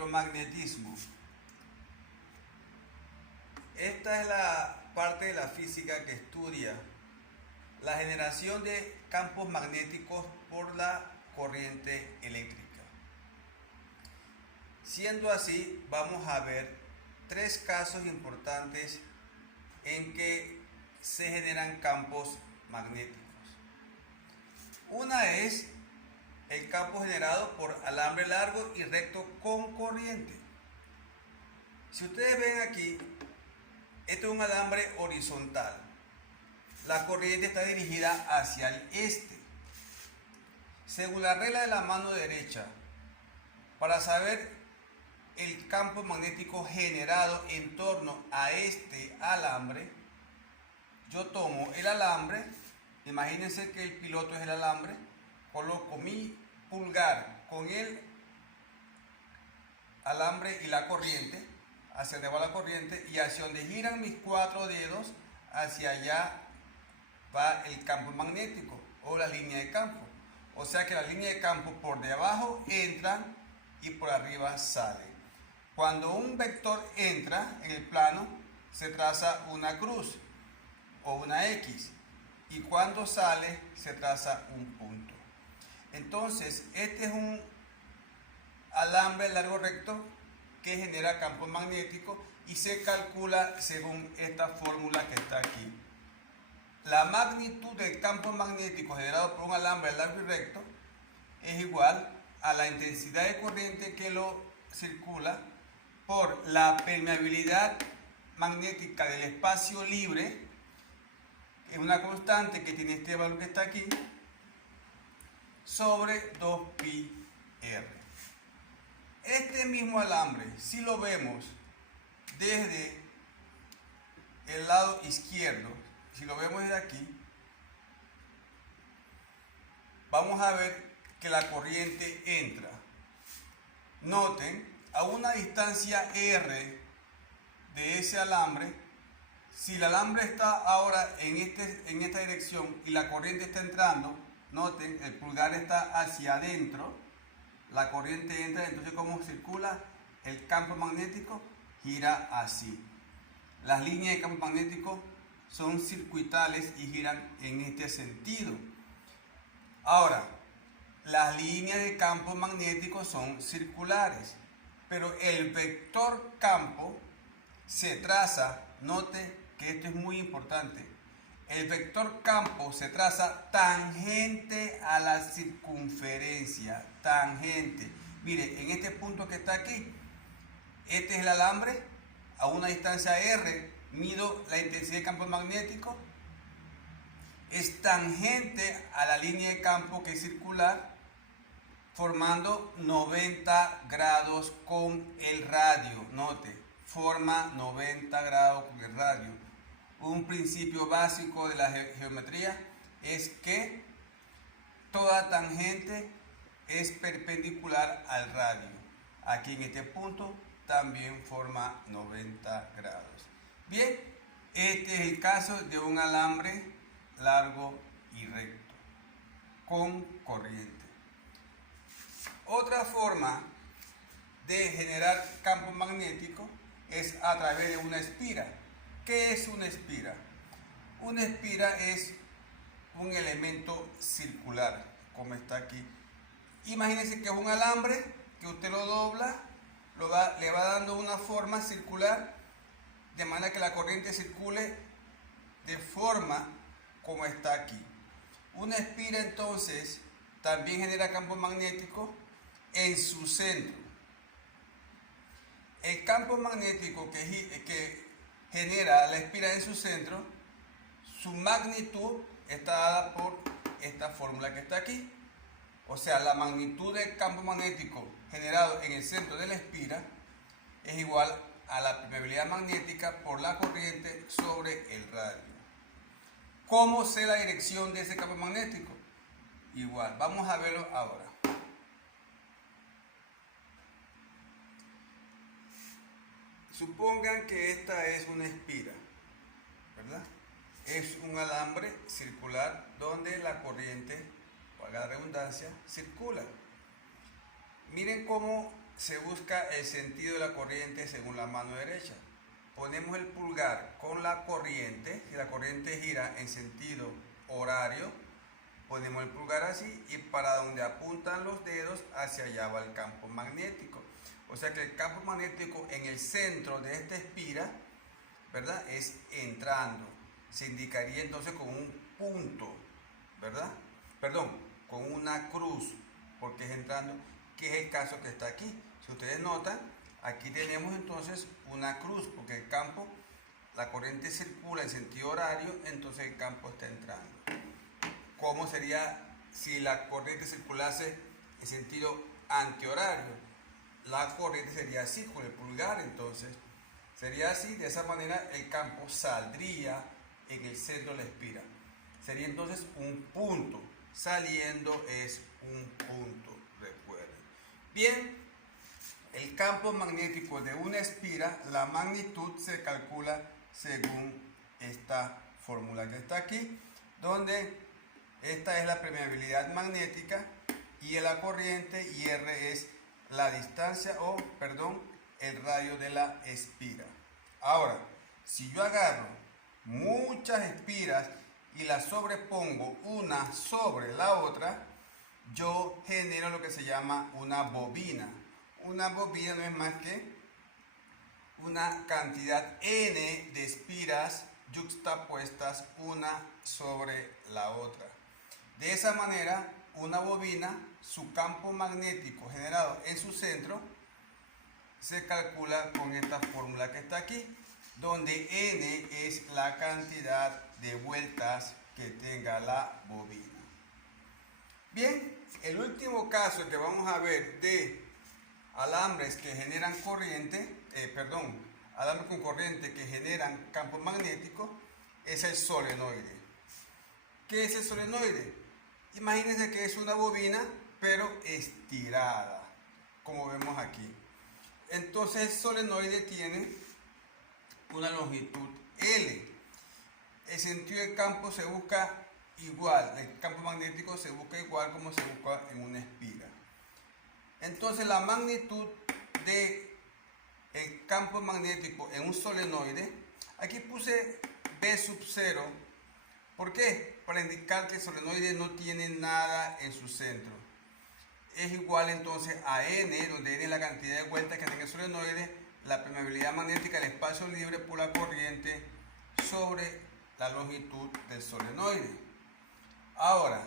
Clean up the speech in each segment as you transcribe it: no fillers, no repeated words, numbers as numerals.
Electromagnetismo. Esta es la parte de la física que estudia la generación de campos magnéticos por la corriente eléctrica. Siendo así, vamos a ver tres casos importantes en que se generan campos magnéticos. Una es el campo generado por alambre largo y recto con corriente. Si ustedes ven aquí, este es un alambre horizontal. La corriente está dirigida hacia el este. Según la regla de la mano derecha, para saber el campo magnético generado en torno a este alambre, yo tomo el alambre, imagínense que el piloto es el alambre, coloco mi pulgar con el alambre y la corriente, hacia donde va la corriente, y hacia donde giran mis cuatro dedos, hacia allá va el campo magnético o la línea de campo. O sea que la línea de campo por debajo entra y por arriba sale. Cuando un vector entra en el plano, se traza una cruz o una X, y cuando sale se traza un punto. Entonces, este es un alambre largo recto que genera campo magnético y se calcula según esta fórmula que está aquí. La magnitud del campo magnético generado por un alambre largo y recto es igual a la intensidad de corriente que lo circula por la permeabilidad magnética del espacio libre, que es una constante que tiene este valor que está aquí, sobre 2πr. Este mismo alambre, si lo vemos desde el lado izquierdo, si lo vemos desde aquí, vamos a ver que la corriente entra. Noten, a una distancia r de ese alambre, si el alambre está ahora en esta dirección y la corriente está entrando, noten, el pulgar está hacia adentro, la corriente entra, entonces ¿cómo circula? El campo magnético gira así. Las líneas de campo magnético son circuitales y giran en este sentido. Ahora, las líneas de campo magnético son circulares, pero el vector campo se traza, note que esto es muy importante, el vector campo se traza tangente a la circunferencia, tangente. Mire, en este punto que está aquí, este es el alambre, a una distancia r, mido la intensidad de campo magnético, es tangente a la línea de campo que es circular, formando 90 grados con el radio. Note, forma 90 grados con el radio. Un principio básico de la geometría es que toda tangente es perpendicular al radio. Aquí en este punto también forma 90 grados. Bien, este es el caso de un alambre largo y recto con corriente. Otra forma de generar campo magnético es a través de una espira. ¿Qué es una espira? Una espira es un elemento circular, como está aquí. Imagínense que es un alambre que usted lo dobla, le va dando una forma circular, de manera que la corriente circule de forma como está aquí. Una espira entonces también genera campo magnético en su centro. El campo magnético que genera la espira en su centro, su magnitud está dada por esta fórmula que está aquí. O sea, la magnitud del campo magnético generado en el centro de la espira es igual a la permeabilidad magnética por la corriente sobre el radio. ¿Cómo sé la dirección de ese campo magnético? Igual, vamos a verlo ahora. Supongan que esta es una espira, ¿verdad? Es un alambre circular donde la corriente, valga la redundancia, circula. Miren cómo se busca el sentido de la corriente según la mano derecha. Ponemos el pulgar con la corriente, si la corriente gira en sentido horario, ponemos el pulgar así y para donde apuntan los dedos, hacia allá va el campo magnético. O sea que el campo magnético en el centro de esta espira, ¿verdad?, es entrando. Se indicaría entonces con un punto, ¿verdad? Perdón, con una cruz, porque es entrando, que es el caso que está aquí. Si ustedes notan, aquí tenemos entonces una cruz, porque el campo, la corriente circula en sentido horario, entonces el campo está entrando. ¿Cómo sería si la corriente circulase en sentido antihorario? La corriente sería así, con el pulgar, entonces sería así, de esa manera el campo saldría en el centro de la espira. Sería entonces un punto, saliendo es un punto, recuerden. Bien, el campo magnético de una espira, la magnitud se calcula según esta fórmula que está aquí, donde esta es la permeabilidad magnética y la corriente y R es la distancia el radio de la espira. Ahora, si yo agarro muchas espiras y las sobrepongo una sobre la otra, yo genero lo que se llama una bobina. Una bobina no es más que una cantidad n de espiras yuxtapuestas una sobre la otra. De esa manera, una bobina, su campo magnético generado en su centro, se calcula con esta fórmula que está aquí, donde n es la cantidad de vueltas que tenga la bobina. Bien, el último caso que vamos a ver de alambres que generan corriente, alambres con corriente que generan campo magnético, es el solenoide. ¿Qué es el solenoide? Imagínense que es una bobina, pero estirada, como vemos aquí. Entonces el solenoide tiene una longitud L. El sentido del campo se busca igual, el campo magnético se busca igual como se busca en una espira. Entonces la magnitud del campo magnético en un solenoide, aquí puse B sub 0. ¿Por qué? Para indicar que el solenoide no tiene nada en su centro. Es igual entonces a N, donde N es la cantidad de vueltas que tiene el solenoide, la permeabilidad magnética, el espacio libre por la corriente sobre la longitud del solenoide. Ahora,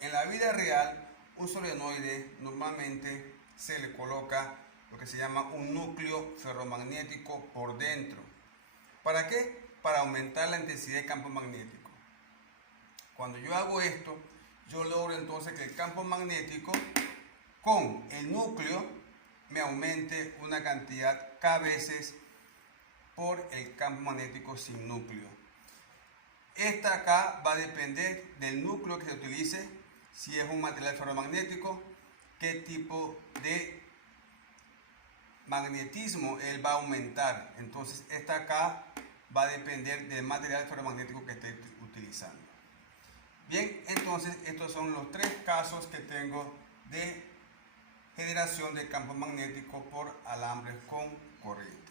en la vida real, un solenoide normalmente se le coloca lo que se llama un núcleo ferromagnético por dentro. ¿Para qué? Para aumentar la intensidad del campo magnético. Cuando yo hago esto, yo logro entonces que el campo magnético con el núcleo me aumente una cantidad K veces por el campo magnético sin núcleo. Esta acá va a depender del núcleo que se utilice, si es un material ferromagnético, qué tipo de magnetismo él va a aumentar. Entonces esta acá va a depender del material ferromagnético que esté utilizando. Bien, entonces estos son los tres casos que tengo de generación de campo magnético por alambres con corriente.